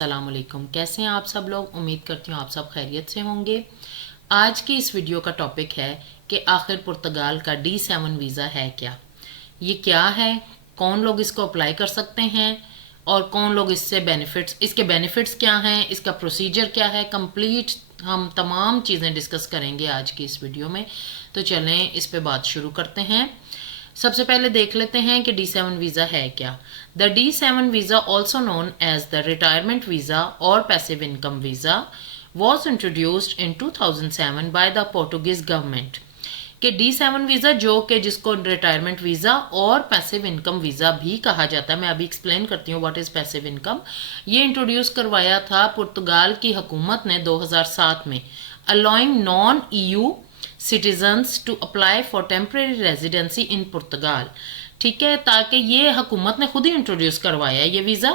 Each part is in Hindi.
अस्सलामुअलैकुम। कैसे हैं आप सब लोग? उम्मीद करती हूँ आप सब खैरियत से होंगे। आज की इस वीडियो का टॉपिक है कि आखिर पुर्तगाल का D7 वीज़ा है क्या, ये क्या है, कौन लोग इसको अप्लाई कर सकते हैं और कौन लोग इसके बेनिफिट्स क्या हैं, इसका प्रोसीजर क्या है, कंप्लीट हम तमाम चीज़ें डिस्कस करेंगे आज की इस वीडियो में। तो चलें इस पे बात शुरू करते हैं। सबसे पहले देख लेते हैं कि D7 वीज़ा है क्या। The D7 visa also known as the retirement visa और passive income visa was introduced in 2007 by the Portuguese government. कि D7 वीज़ा जो कि जिसको रिटायरमेंट वीज़ा और पैसिव इनकम वीज़ा भी कहा जाता है, मैं अभी एक्सप्लेन करती हूँ व्हाट इज़ पैसिव इनकम। ये इंट्रोड्यूस करवाया था पुर्तगाल की हुकूमत ने 2007 में, allowing non EU citizens to apply for temporary residency इन पुर्तगाल। ठीक है, ताकि ये हुकूमत ने खुद ही इंट्रोड्यूस करवाया ये वीज़ा,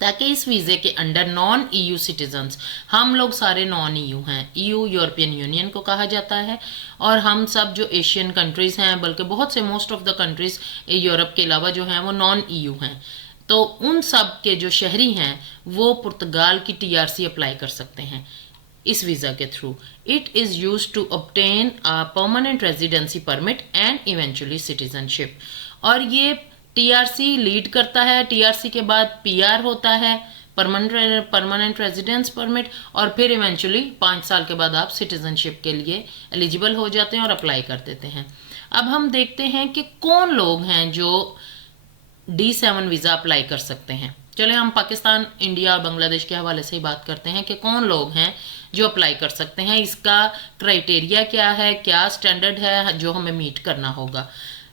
ताकि इस वीज़े के अंडर नॉन EU सिटीजन्स, हम लोग सारे नॉन EU हैं, EU यूरोपियन यूनियन को कहा जाता है, और हम सब जो एशियन कंट्रीज़ हैं, बल्कि बहुत से most of the countries Europe के अलावा जो हैं वो नॉन EU हैं, तो उन सब के जो शहरी हैं वो पुर्तगाल की TRC अप्लाई कर सकते हैं इस वीज़ा के through. It is use to obtain a permanent residency permit and eventually citizenship. और ये TRC लीड करता है, TRC के बाद PR होता है, परमानेंट रेजिडेंस परमिट, और फिर इवेंचुअली 5 साल के बाद आप सिटीजनशिप के लिए एलिजिबल हो जाते हैं और अप्लाई कर देते हैं। अब हम देखते हैं कि कौन लोग हैं जो D7 वीज़ा अप्लाई कर सकते हैं। चले हम पाकिस्तान, इंडिया और बांग्लादेश के हवाले से ही बात करते हैं कि कौन लोग हैं जो अप्लाई कर सकते हैं, इसका क्राइटेरिया क्या है, क्या स्टैंडर्ड है जो हमें मीट करना होगा।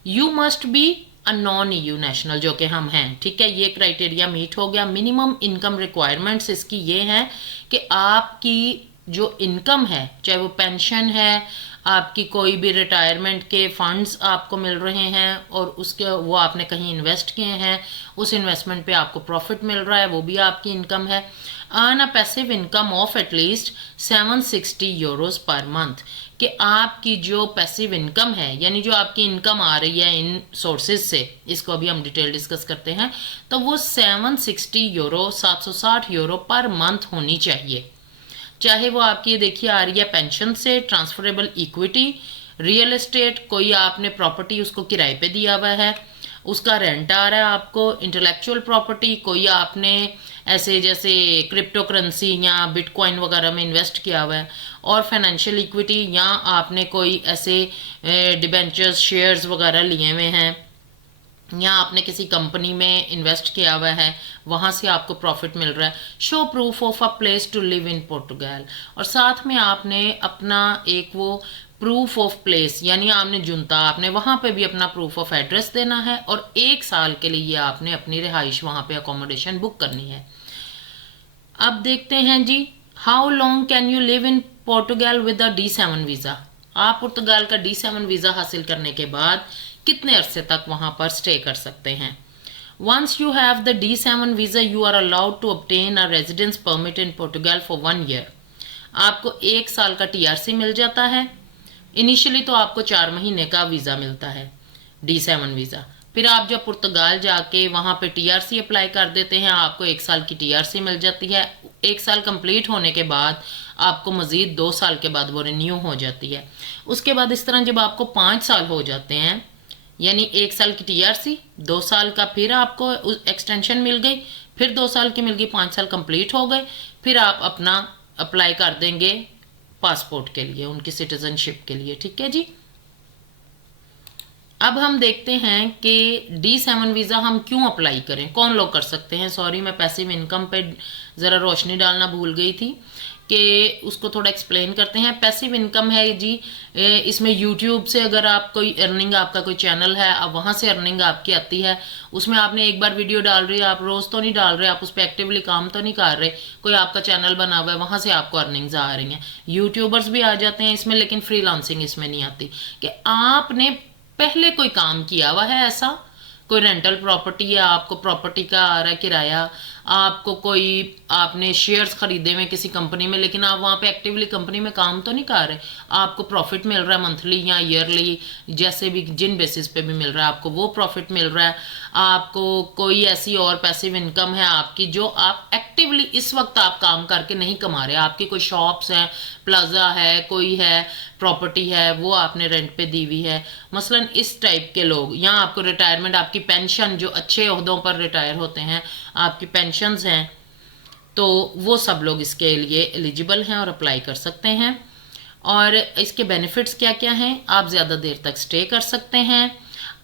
You must be a non EU national, जो कि हम हैं। ठीक है, ये क्राइटेरिया मीट हो गया। मिनिमम इनकम रिक्वायरमेंट्स इसकी ये हैं कि आपकी जो इनकम है, चाहे वो पेंशन है, आपकी कोई भी रिटायरमेंट के फंड्स आपको मिल रहे हैं और उसके वो आपने कहीं इन्वेस्ट किए हैं, उस इन्वेस्टमेंट पे आपको प्रॉफिट मिल रहा है, वो भी आपकी इनकम है। Earn a passive income of at least 760 euros per month, कि आपकी जो पैसिव इनकम है, यानी जो आपकी इनकम आ रही है इन सोर्सेज से, इसको अभी हम डिटेल डिस्कस करते हैं, तो वो 760 यूरो 760 यूरो पर मंथ होनी चाहिए। चाहे वो आपकी देखिए आ रही है पेंशन से, ट्रांसफरेबल इक्विटी, रियल एस्टेट, कोई आपने प्रॉपर्टी उसको किराए पे दिया हुआ है, उसका रेंट आ रहा है आपको, इंटेलेक्चुअल प्रॉपर्टी, कोई आपने ऐसे जैसे क्रिप्टो करेंसी या बिटकॉइन वगैरह में इन्वेस्ट किया हुआ है, और फाइनेंशियल इक्विटी, या आपने कोई ऐसे डिबेंचर्स, शेयर्स वगैरह लिए हुए हैं, या आपने किसी कंपनी में इन्वेस्ट किया हुआ है, वहाँ से आपको प्रॉफिट मिल रहा है। Show proof of a place to live in Portugal, और साथ में आपने अपना एक वो प्रूफ ऑफ प्लेस, यानी आपने जुनता, आपने वहाँ पे भी अपना प्रूफ ऑफ एड्रेस देना है, और 1 साल के लिए आपने अपनी रिहाइश वहाँ पे अकोमोडेशन बुक करनी है। अब देखते हैं जी, how long can you live in Portugal with a D7 visa. आप पुर्तगाल का D7 वीज़ा हासिल करने के बाद कितने अरसे तक वहाँ पर स्टे कर सकते हैं। Once you have the D7 visa you are allowed to obtain a residence permit in Portugal for 1 year. आपको 1 साल का TRC मिल जाता है। इनिशियली तो आपको 4 महीने का वीज़ा मिलता है, D7 वीज़ा। फिर आप जब पुर्तगाल जाके वहाँ पे TRC अप्लाई कर देते हैं, आपको 1 साल की TRC मिल जाती है। 1 साल कंप्लीट होने के बाद आपको मज़ीद 2 साल के बाद वो रिन्यू हो जाती है। उसके बाद इस तरह जब आपको 5 साल हो जाते हैं, यानी 1 साल की TRC, 2 साल का फिर आपको एक्सटेंशन मिल गई, फिर 2 साल की मिल गई, 5 साल कंप्लीट हो गए, फिर आप अपना अप्लाई कर देंगे पासपोर्ट के लिए, उनकी सिटीजनशिप के लिए। ठीक है जी। अब हम देखते हैं कि D7 वीज़ा हम क्यों अप्लाई करें, कौन लोग कर सकते हैं। सॉरी, मैं पैसिव इनकम पे ज़रा रोशनी डालना भूल गई थी, कि उसको थोड़ा एक्सप्लेन करते हैं। पैसिव इनकम है जी, इसमें यूट्यूब से अगर आप कोई अर्निंग, आपका कोई चैनल है, अब वहाँ से अर्निंग आपकी आती है, उसमें आपने एक बार वीडियो डाल रही है, आप रोज़ तो नहीं डाल रहे, आप उस पर एक्टिवली काम तो नहीं कर रहे, कोई आपका चैनल बना हुआ है, वहाँ से आपको अर्निंग्स आ रही हैं। यूट्यूबर्स भी आ जाते हैं इसमें, लेकिन फ्रीलांसिंग इसमें नहीं आती। कि आपने पहले कोई काम किया हुआ है ऐसा, कोई रेंटल प्रॉपर्टी है, आपको प्रॉपर्टी का आ रहा है किराया, आपको कोई आपने शेयर्स खरीदे हुए किसी कंपनी में, लेकिन आप वहाँ पे एक्टिवली कंपनी में काम तो नहीं कर रहे, आपको प्रॉफिट मिल रहा है मंथली या ईयरली, जैसे भी जिन बेसिस पे भी मिल रहा है आपको वो प्रॉफिट मिल रहा है, आपको कोई ऐसी और पैसिव इनकम है आपकी जो आप एक्टिवली इस वक्त आप काम करके नहीं कमा रहे, आपकी कोई शॉप्स हैं, प्लाजा है, कोई है प्रॉपर्टी है, वो आपने रेंट पे दी हुई है, मसलन इस टाइप के लोग, या आपको रिटायरमेंट, आपकी पेंशन, जो अच्छे ओहदों पर रिटायर होते हैं आपकी पेंशन्स हैं, तो वो सब लोग इसके लिए एलिजिबल हैं और अप्लाई कर सकते हैं। और इसके बेनिफिट्स क्या क्या हैं, आप ज़्यादा देर तक स्टे कर सकते हैं,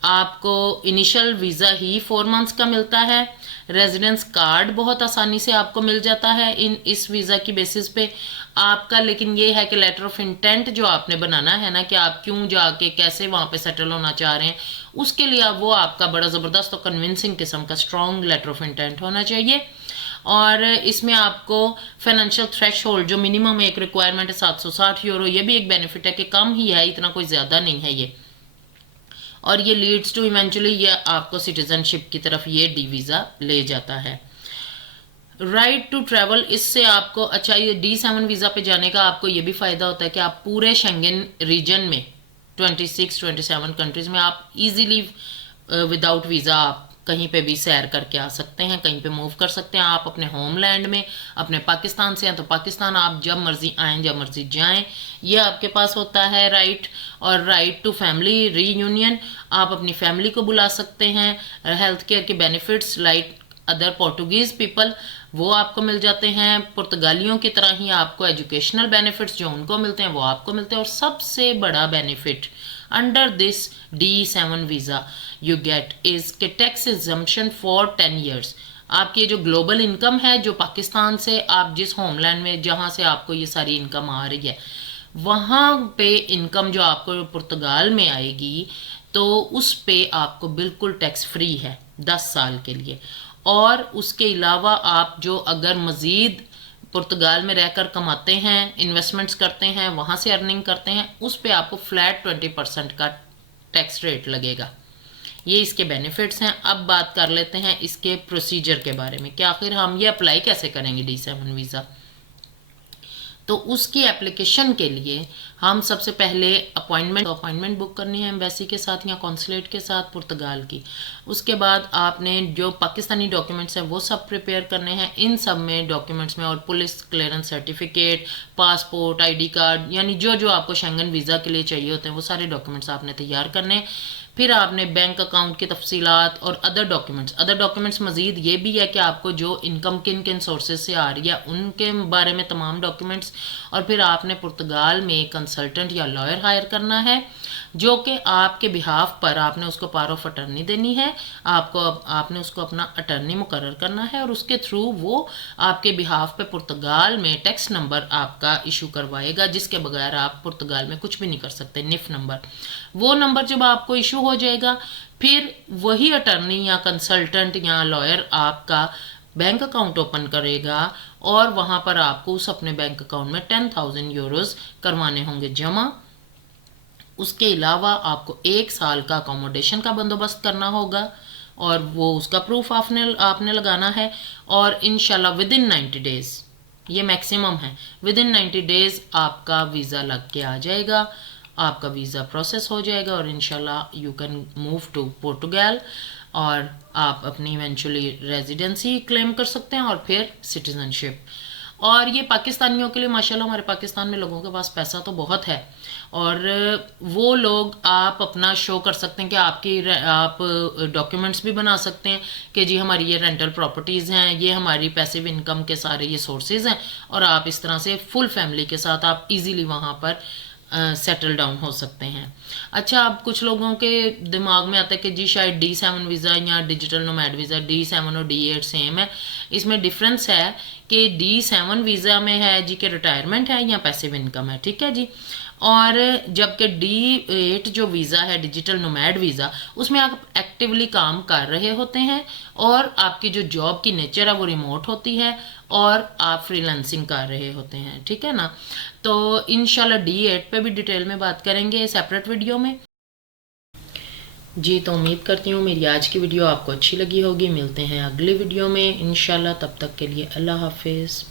आपको इनिशियल वीज़ा ही 4 मंथ्स का मिलता है, रेजिडेंस कार्ड बहुत आसानी से आपको मिल जाता है इस वीज़ा की बेसिस पे आपका। लेकिन ये है कि लेटर ऑफ इंटेंट जो आपने बनाना है ना, कि आप क्यों जाके कैसे वहाँ पे सेटल होना चाह रहे हैं, उसके लिए वो आपका बड़ा ज़बरदस्त और कन्विंसिंग किस्म का स्ट्रॉन्ग लेटर ऑफ इंटेंट होना चाहिए। और इसमें आपको फाइनेंशियल थ्रेश होल्ड जो मिनिमम एक रिक्वायरमेंट है 760 यूरो, ये भी एक बेनिफिट है कि कम ही है, इतना कोई ज़्यादा नहीं है ये। और ये लीड्स टू इवेंचुअली ये आपको सिटीजनशिप की तरफ ये डी वीज़ा ले जाता है। राइट टू ट्रैवल, इससे आपको अच्छा ये D7 वीज़ा पे जाने का आपको ये भी फ़ायदा होता है कि आप पूरे शेंगन रीजन में 27 कंट्रीज़ में आप इजीली विदाउट वीज़ा आप कहीं पे भी सैर करके आ सकते हैं, कहीं पे मूव कर सकते हैं। आप अपने होमलैंड में, अपने पाकिस्तान से हैं तो पाकिस्तान आप जब मर्जी आएँ जब मर्जी जाएं, ये आपके पास होता है राइट। और राइट टू फैमिली रीयूनियन, आप अपनी फैमिली को बुला सकते हैं। हेल्थ केयर के benefits like other Portuguese people वो आपको मिल जाते हैं, पुर्तगालियों की तरह ही आपको एजुकेशनल बेनिफिट्स जो उनको मिलते हैं वो आपको मिलते हैं। और सबसे बड़ा benefit under this D7 visa you get is के टैक्स एग्जम्पशन फॉर 10 ईयर्स। आपकी जो ग्लोबल इनकम है, जो पाकिस्तान से आप जिस होमलैंड में जहाँ से आपको ये सारी इनकम आ रही है, वहाँ पे इनकम जो आपको पुर्तगाल में आएगी तो उस पे आपको बिल्कुल टैक्स फ्री है 10 साल के लिए। और उसके अलावा आप जो अगर मज़ीद पुर्तगाल में रहकर कमाते हैं, इन्वेस्टमेंट्स करते हैं, वहाँ से अर्निंग करते हैं, उस पे आपको फ्लैट 20% का टैक्स रेट लगेगा। ये इसके बेनिफिट्स हैं। अब बात कर लेते हैं इसके प्रोसीजर के बारे में कि आखिर हम ये अप्लाई कैसे करेंगे D7 वीज़ा। तो उसकी एप्लीकेशन के लिए हम सबसे पहले अपॉइंटमेंट बुक करनी है एम्बेसी के साथ या कॉन्सुलेट के साथ पुर्तगाल की। उसके बाद आपने जो पाकिस्तानी डॉक्यूमेंट्स हैं वो सब प्रिपेयर करने हैं। इन सब में डॉक्यूमेंट्स में और police clearance certificate, passport, ID card, यानी जो जो आपको शेंगन वीज़ा के लिए चाहिए होते हैं वो सारे डॉक्यूमेंट्स आपने तैयार करने हैं। फिर आपने बैंक अकाउंट की तफसीलात और अदर डॉक्यूमेंट्स मज़ीद ये भी है कि आपको जो इनकम किन किन सोर्सेज से आ रही है उनके बारे में तमाम डॉक्यूमेंट्स। और फिर आपने पुर्तगाल में कंसल्टेंट या लॉयर हायर करना है जो कि आपके बिहाफ पर आपने उसको पावर ऑफ अटर्नी देनी है, आपने उसको अपना अटर्नी मुकर्रर करना है और उसके थ्रू वो आपके बिहाफ पे पुर्तगाल में टैक्स नंबर आपका इशू करवाएगा, जिसके बगैर आप पुर्तगाल में कुछ भी नहीं कर सकते। निफ नंबर, वो नंबर जब आपको इशू हो जाएगा फिर वही अटर्नी या कंसल्टेंट या लॉयर आपका बैंक अकाउंट ओपन करेगा और वहाँ पर आपको उस अपने बैंक अकाउंट में 10,000 यूरोज़ करवाने होंगे जमा। उसके अलावा आपको 1 साल का अकोमोडेशन का बंदोबस्त करना होगा और वो उसका प्रूफ आपने लगाना है। और इंशाल्लाह विद इन 90 डेज़, ये मैक्सिमम है, विद इन 90 डेज़ आपका वीज़ा लग के आ जाएगा, आपका वीज़ा प्रोसेस हो जाएगा और इंशाल्लाह यू कैन मूव टू पोर्टुगाल और आप अपनी इवेंचुअली रेजिडेंसी क्लेम कर सकते हैं और फिर सिटीज़नशिप। और ये पाकिस्तानियों के लिए माशाल्लाह, हमारे पाकिस्तान में लोगों के पास पैसा तो बहुत है और वो लोग आप अपना शो कर सकते हैं कि आप डॉक्यूमेंट्स भी बना सकते हैं कि जी हमारी ये रेंटल प्रॉपर्टीज़ हैं, ये हमारी पैसिव इनकम के सारे ये सोर्सेज हैं, और आप इस तरह से फुल फैमिली के साथ आप इजीली वहाँ पर सेटल डाउन हो सकते हैं। अच्छा, अब कुछ लोगों के दिमाग में आता है कि जी शायद D7 वीज़ा या डिजिटल नोमैड वीज़ा, D7 और D8 सेम है। इसमें डिफरेंस है कि D7 वीज़ा में है जी कि रिटायरमेंट है या पैसिव इनकम है, ठीक है जी। और जबकि D8 जो वीज़ा है डिजिटल नोमैड वीज़ा, उसमें आप एक्टिवली काम कर रहे होते हैं और आपकी जो जॉब की नेचर है वो रिमोट होती है और आप फ्रीलांसिंग कर रहे होते हैं, ठीक है ना। तो इंशाल्लाह D8 पे भी डिटेल में बात करेंगे सेपरेट वीडियो में। जी, तो उम्मीद करती हूँ मेरी आज की वीडियो आपको अच्छी लगी होगी। मिलते हैं अगली वीडियो में इंशाल्लाह, तब तक के लिए अल्लाह हाफिज़।